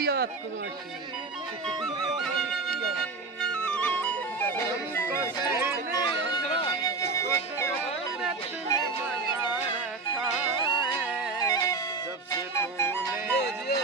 रियात कुमाशी हमको सहने को दौलत ने बना रखा है, जब से तूने मुझे